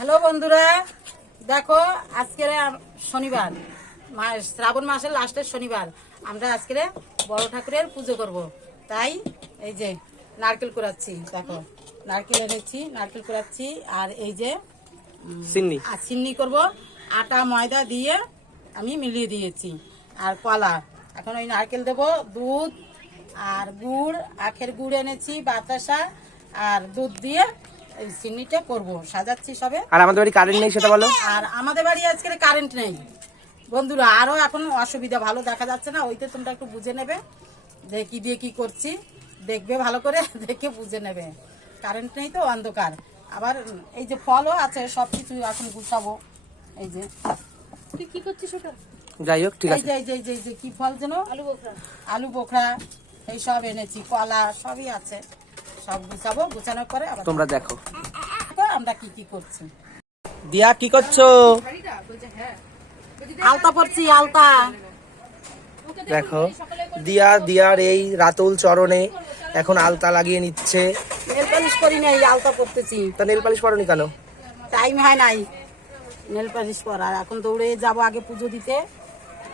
Hello বন্ধুরা দেখো আজকে শনিবার মা- শ্রাবণ মাসের লাস্টের শনিবার। আমরা আজকে বড় ঠাকুরের পুজো করব। তাই এই যে নারকেল কুড়াচ্ছি দেখো নারকেল এনেছি নারকেল কুড়াচ্ছি আর এই যে সিন্নি। আর চিন্নি করব। আটা ময়দা দিয়ে আমি মিলিয়ে দিয়েছি। আর কলা এখন ওই নারকেল দেবো দুধ আর গুড় আখের গুড় এনেছি বাতাসা আর দুধ দিয়ে এই চিন্নিটা করব সাজাচ্ছি সবে। আর আমাদের বাড়ি কারেন্ট নেই সেটা বলো। আর আমাদের বাড়ি আজকে কারেন্ট নেই। বন্ধুরা আরও এখন অসুবিধা ভালো দেখা যাচ্ছে না ওইতে তোমরা একটু বুঝে নেবে যে কি দিয়ে কি করছি। দেখবে ভালো করে দেখে বুঝে নেবে। কারেন্ট নেই তো অন্ধকার। আবার এই যে ফলও আছে সব কিছু এখন গুছাবো। এই যে। তুই কি করছিস ওটা? যাই হোক ঠিক এই আছে। যে এই যে এই যে এই যে কি ফল যেন? আলু বোখরা। আলু বোখরা এই সব এনেছি কলা সবই আছে। সব গুছাবো গুছানোর পরে আবার তোমরা দেখো। আমরা কি কি করছি? দিয়া কি করছ? আলতা পড়ছি আলতা। দেখো দিয়া দিয়ার এই রাতুল চরণে এখন আলতা লাগিয়ে নিচ্ছে। নেল পালিশ করি নাই আলতা পড়তেছি তা নেল পালিশ পরনি কেন? টাইম হয় নাই। নেল পালিশ করার এখন দৌড়ে যাব আগে পুজো দিতে।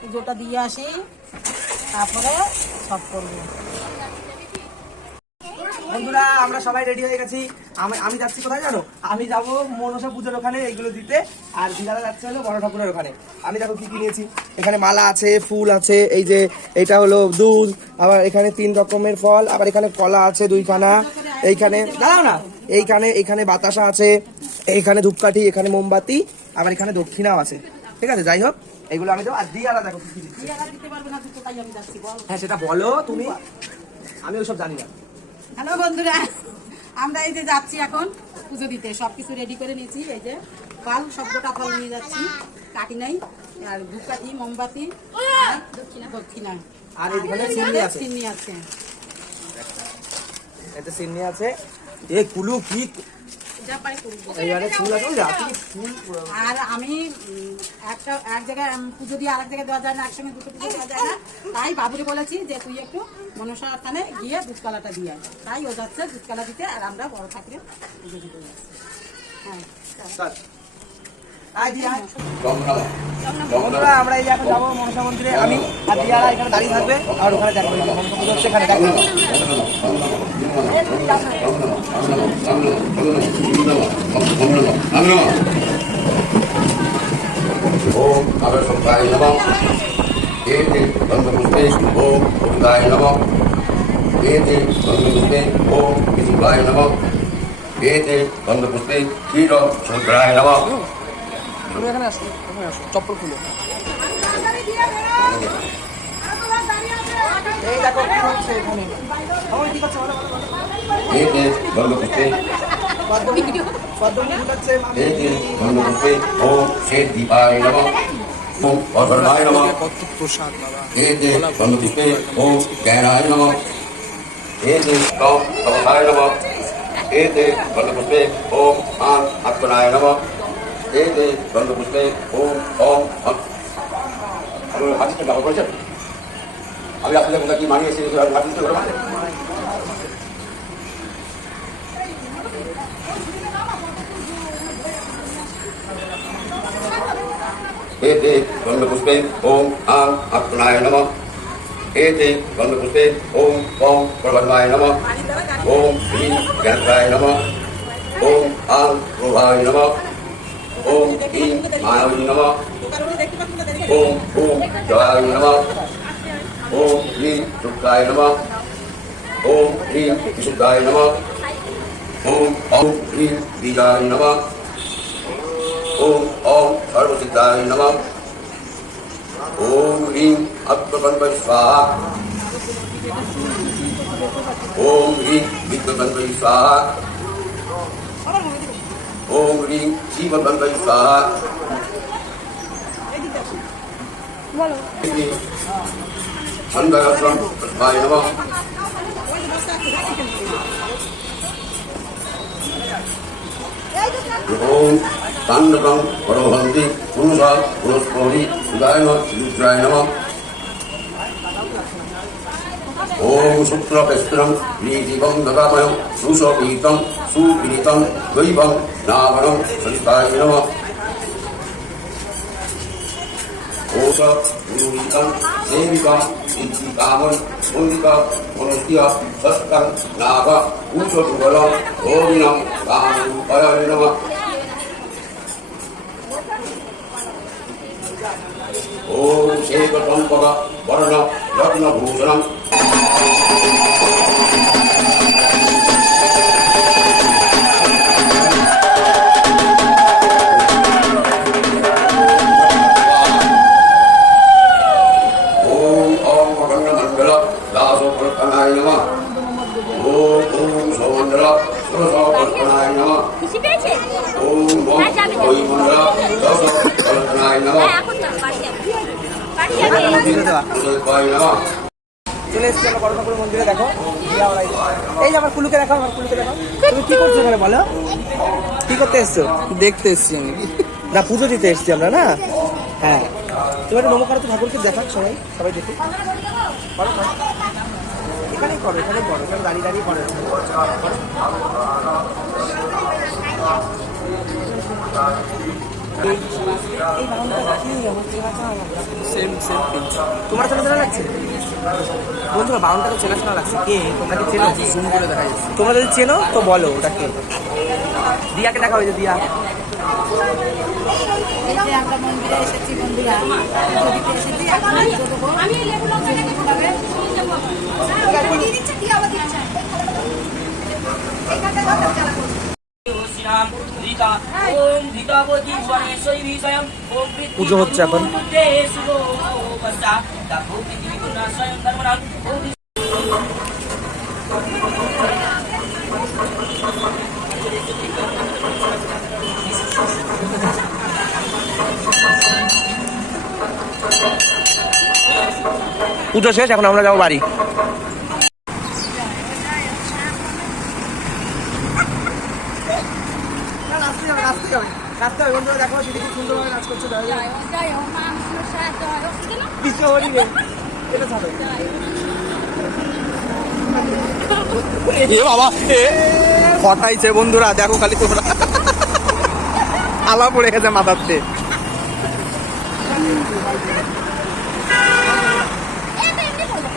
পুজোটা দিয়ে আসি তারপরে সব করব। বন্ধুরা আমরা সবাই রেডি হয়ে গেছি। আমি আমি যাচ্ছি কোথায় জানো? আমি যাব মনসা পুজোর ওখানে এইগুলো দিতে আর দিদারা যাচ্ছে হলো বড় ঠাকুরের ওখানে। আমি দেখো কি কি নিয়েছি। এখানে মালা আছে ফুল আছে এই যে এটা হলো দুধ আবার এখানে তিন রকমের ফল আবার এখানে কলা আছে দুইখানা এইখানে দাঁড়াও না। এইখানে এখানে বাতাসা আছে এইখানে ধূপকাঠি এখানে মোমবাতি আবার এখানে দক্ষিণাও আছে। ঠিক আছে যাই হোক এইগুলো আমি দেবো। আর দিয়ারা দেখো কি দিচ্ছি। হ্যাঁ সেটা বলো তুমি। আমি ওইসব জানি না। হ্যালো বন্ধুরা আমরা এই যে যাচ্ছি এখন পুজো দিতে। সবকিছু রেডি করে নিয়েছি। এই যে ফল সবটা ফল নিয়ে যাচ্ছি। কাটি নাই। আর ধূপকাঠি মোমবাতি দক্ষিণা। আর এইখানে চিনি আছে। চিনি আছে। এটা চিনি আছে। এ কুলু কি যা পারি করব আর আমি একটা এক জায়গায় পুজো দিয়ে আরেক জায়গায় দেওয়া যায় না একসঙ্গে দুটো পুজো দেওয়া যায় না। তাই বাবুরে বলেছি যে তুই একটু মনসা স্থানে গিয়ে দুধকলাটা দিয়ে আয়। তাই ও যাচ্ছে দুধকলা দিতে আর আমরা বড় ঠাকুরের পুজো দিতে যাচ্ছি। হ্যাঁ স্যার। বন্ধুরা আমরা এই এখন যাব মনসা মন্দিরে আমি আর দিয়ারা এখানে দাঁড়িয়ে থাকবে আর ওখানে দেখো এই যে মনসা পুজো হচ্ছে এখানে দেখো ओम अवर सुंदाय नमः एक दिन बंद मुस्ते ओम गोविंदाय नमः एक दिन बंद मुस्ते ओम विष्णुदाय नमः एक दिन बंद मुस्ते कीरो सुंदराय नमः चप्पल खुले বন্ধ করতে। বন্ধ ও সে দীপায় নব এ দে বন্ধ করতে। ওম এ দে তপসায় নম। এ দে এ দে বন্ধ করতে। ওম ওম হাতিটা করেছেন আমি আপনাদের কথা কি মানিয়েছি এতে গন্ধপুষ্পে ওম আং আকনায় নম। এতে গন্ধপুষ্পে ওম ওম প্রবন্ধায় নম। ওম শ্রী জ্ঞানায় নম। ওম আং প্রভায় নম। ওম ইং মায়াবী নম। ওম ওম জয়াবী নম। ॐ जयाय नमः ॐ ह्रीं शुक्राय नमः ॐ ह्रीं विशुद्धाय नमः ॐ ॐ ह्रीं बीजाय नमः ओम ओम सर्वसिद्धाय नमः ओम ह्रीं अत्मबन्ध स्वाहा ओम ह्रीं विद्वबन्ध स्वाहा ओम ह्रीं शिवबन्ध स्वाहा அன்பகத்வம் வாயினவம் ஓம் தாண்டகம் பரோஹந்தி புருஷா புருஷ்போரி சுதாயன சுருத்ராய நமம் ஓம் சுக்லபஸ்திரம் பிரீதிபம் நகாமயம் சுசோபீதம் சுபீதம் துவைபம் நாவனம் சரிதாய நமம் ओष गुरुनीतम देविकम इच्छितावन मुदिक मनुष्य सस्तम नाग उषुबलम ओविनम कामरूपर नम ओम शेकटंपक वर्ण रत्नभूषणम চলে এসেছি আমরা মন্দিরে, দেখো। এই- যে আমার কুলুকে দেখো কুলুকে তুমি করছ বলো? দেখতে এসছি আমি। না, পুজো দিতে এসছি আমরা, না? হ্যাঁ। তুমি একটু নমকার ঠাকুরকে দেখাক সবাই সবাই দেখি। এখানে দাঁড়িয়ে দাঁড়িয়ে সেম সেম পিঞ্চ তোমার চেনা চেনা লাগছে? বন্ধুরা বাউন্ডারিটা চেনা চেনা লাগছে? কে? তোমরা কি চেনো? জুম করে দেখা যাচ্ছে। তোমরা যদি চেনো তো বলো ওটা কে দিয়াকে দেখা হয়েছে দিয়া। আমি পুজো হচ্ছে এখন। পুজো শেষ এখন আমরা যাব বাড়ি। বন্ধুরা দেখো খুব সুন্দরভাবে করছে এটা ছাড়ো। এ বাবা এ ফটাইছে বন্ধুরা দেখো খালি তোমরা। আলা পড়ে গেছে মাথাতে এটা এমনি বলো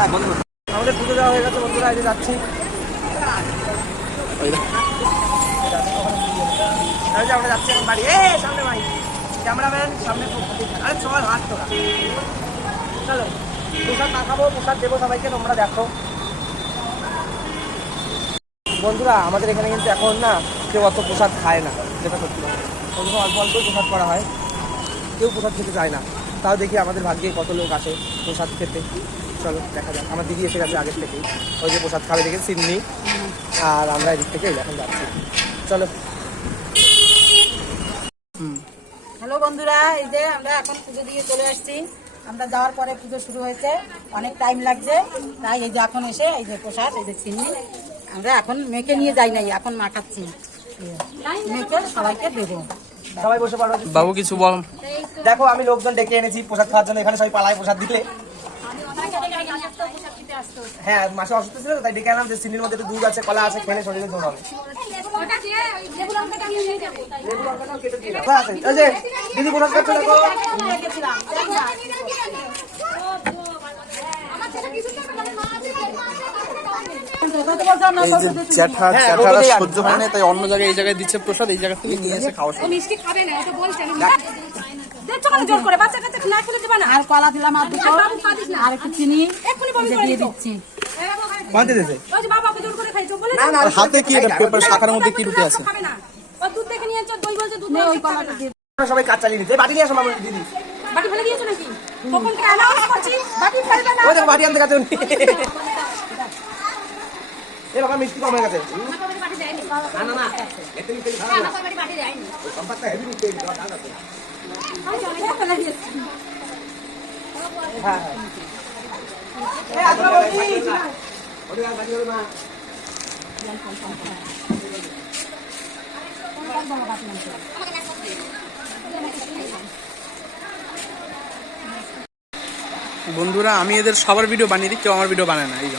আমাদের পুজো দেওয়া হয়ে গেছে বন্ধুরা যে যাচ্ছি আমরা যাচ্ছি বাড়ি এ সামনে ক্যামেরাম্যান সামনে আরে চল প্রসাদ খাব প্রসাদ দেবো সবাইকে তোমরা দেখো বন্ধুরা আমাদের এখানে কিন্তু এখন না কেউ অত প্রসাদ খায় না, যেটা সত্যি কথা। অল্প অল্প প্রসাদ করা হয়। কেউ প্রসাদ খেতে চায় না। তাও দেখি আমাদের ভাগ্যে কত লোক আসে প্রসাদ খেতে। চলো দেখা যাক। আমার দিদি এসে গেছে আগের থেকেই। ওই যে প্রসাদ খাবে দেখে সিডনি আর আমরা এদিক থেকে এখন যাচ্ছি। চলো। হ্যালো বন্ধুরা এই যে আমরা এখন পুজো দিয়ে চলে আসছি। আমরা যাওয়ার পরে পুজো শুরু হয়েছে। অনেক টাইম লাগছে। তাই এই যে এখন এসে এই যে প্রসাদ এই যে চিনি আমরা এখন মেখে নিয়ে যাই নাই এখন মাখাচ্ছি মেখে সবাইকে দেবো। সবাই বসে পারো বাবু কিছু বল। দেখো আমি লোকজন ডেকে এনেছি প্রসাদ খাওয়ার জন্য। এখানে সবাই পালায় প্রসাদ দিলে হ্যাঁ মাসে অসুস্থ ছিল তাই ডেকে আনলাম যে সিন্নির মধ্যে দুধ আছে কলা আছে খেলে শরীরে জোর হবে। দিদি দেখো। এই যে হ্যাঁ, সহ্য হয় না তাই অন্য জায়গায় এই জায়গায় দিচ্ছে প্রসাদ এই জায়গা থেকে নিয়ে এসে খাওয়া মিষ্টি খাবে না বলছে আমি কেন জোর করে বাচ্চা কাচ্চা না খেলে দেবে না। আর কলা দিলাম আর দুটো। বাবু খাদিস না। আর একটু চিনি। এক্ষুনি বমি করে দিচ্ছি। মানতে দিতে ওই যে বাবাকে জোর করে খাইছো বলে না না হাতে কি এটা পেপার শাখার মধ্যে কি ঢুকে আছে? খাবে না। ও দুধ দেখে নিয়ে চল দই বলছে দুধ ওই কলাটা দিয়ে সবাই কাজ চালিয়ে নিতে বাটি নিয়ে আসো মামুনি দিদি। বাটি ফেলে দিয়েছ নাকি? কখন থেকে অ্যানাউন্স করছি বাটি ফেলবে না। ওই দেখো বাটি আনতে গেছে উনি। এ বাবা মিষ্টি কম হয়ে গেছে। না না না এতে মিষ্টি খাওয়া আমার বাড়ি বাটি দেয়নি। সম্পাদটা হেভি মিষ্টি খাওয়া বন্ধুরা, আমি এদের সবার ভিডিও বানিয়ে দিই, কেউ আমার ভিডিও বানায় না, এই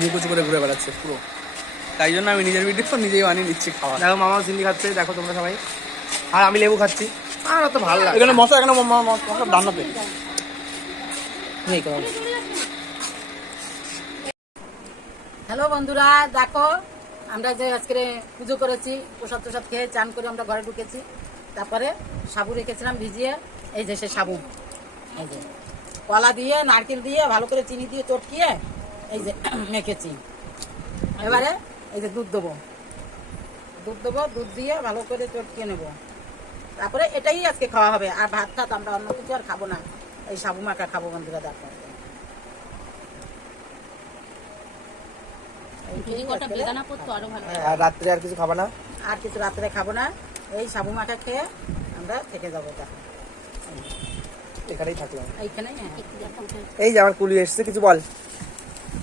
মুখ উঁচু করে ঘুরে বেড়াচ্ছে পুরো। তাই জন্য আমি নিজের ভিডিও নিজেই বানিয়ে নিচ্ছি খাওয়া দেখো মামা সিন্দি খাচ্ছে, দেখো তোমরা সবাই। আর আমি লেবু খাচ্ছি। আর অত ভালো লাগে এখানে মশলা এখানে নেই কোনো। হ্যালো বন্ধুরা দেখো আমরা যে আজকে পুজো করেছি প্রসাদ প্রসাদ খেয়ে চান করে আমরা ঘরে ঢুকেছি। তারপরে সাবু রেখেছিলাম ভিজিয়ে এই যে সে সাবু। এই যে কলা দিয়ে নারকেল দিয়ে ভালো করে চিনি দিয়ে চটকিয়ে এই যে মেখেছি। এবারে এই যে দুধ দেবো। দুধ দেবো দুধ দিয়ে ভালো করে চটকিয়ে নেব। তারপরে এটাই আজকে খাওয়া হবে। আর ভাত টাত আমরা অন্য কিছু আর খাব না। এই সাবু মাখা খাব বন্ধুরা দেখো। যদি কটা বেদানা পড়তো আরও ভালো আর রাত্রে আর কিছু খাবা না? আর কিছু রাত্রে খাব না। এই সাবু মাখা খেয়ে আমরা থেকে যাব দেখো। এখানেই থাকলাম। হ্যাঁ। এই যে আমার কুলি এসছে কিছু বল।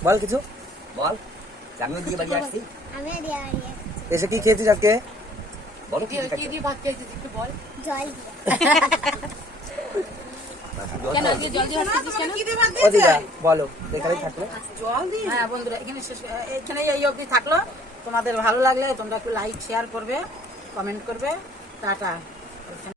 বল কিছু। বল। আমিও দিয়ে বাড়ি আসছি এসে কি খেয়েছিস আজকে? বলো কি দিয়ে ভাত একটু বল। জল বলো হ্যাঁ থাকল। তোমাদের ভালো লাগলে তোমরা একটু লাইক শেয়ার করবে কমেন্ট করবে। টাটা।